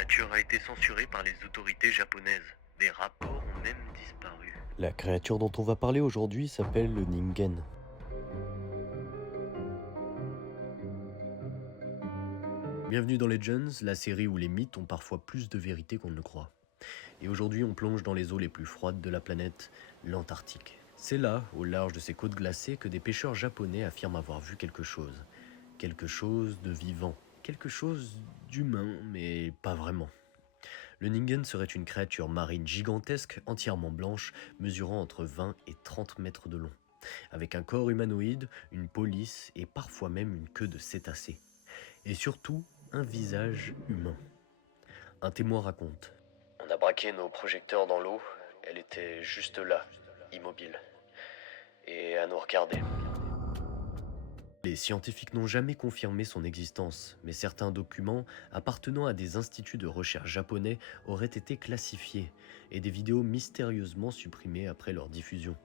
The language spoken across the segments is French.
créature a été censurée par les autorités japonaises. Des rapports ont même disparu. La créature dont on va parler aujourd'hui s'appelle le Ningen. Bienvenue dans Legends, la série où les mythes ont parfois plus de vérité qu'on ne le croit. Et aujourd'hui on plonge dans les eaux les plus froides de la planète, l'Antarctique. C'est là, au large de ces côtes glacées, que des pêcheurs japonais affirment avoir vu quelque chose. Quelque chose de vivant, quelque chose d'humain, mais pas vraiment. Le Ningen serait une créature marine gigantesque, entièrement blanche, mesurant entre 20 et 30 mètres de long, avec un corps humanoïde, une peau lisse et parfois même une queue de cétacé. Et surtout, un visage humain. Un témoin raconte. On a braqué nos projecteurs dans l'eau, elle était juste là, immobile, et à nous regarder. Les scientifiques n'ont jamais confirmé son existence, mais certains documents appartenant à des instituts de recherche japonais auraient été classifiés et des vidéos mystérieusement supprimées après leur diffusion.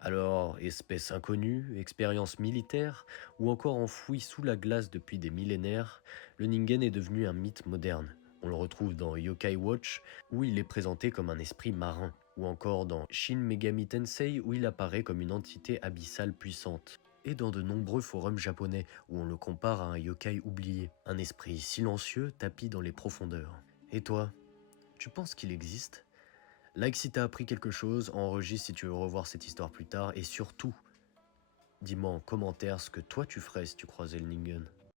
Alors, espèce inconnue, expérience militaire ou encore enfouie sous la glace depuis des millénaires, le Ningen est devenu un mythe moderne. On le retrouve dans Yokai Watch, où il est présenté comme un esprit marin, ou encore dans Shin Megami Tensei, où il apparaît comme une entité abyssale puissante. Et dans de nombreux forums japonais, où on le compare à un yokai oublié, un esprit silencieux tapi dans les profondeurs. Et toi, tu penses qu'il existe ? Like si t'as appris quelque chose, enregistre si tu veux revoir cette histoire plus tard, et surtout, dis-moi en commentaire ce que toi tu ferais si tu croisais le Ningen.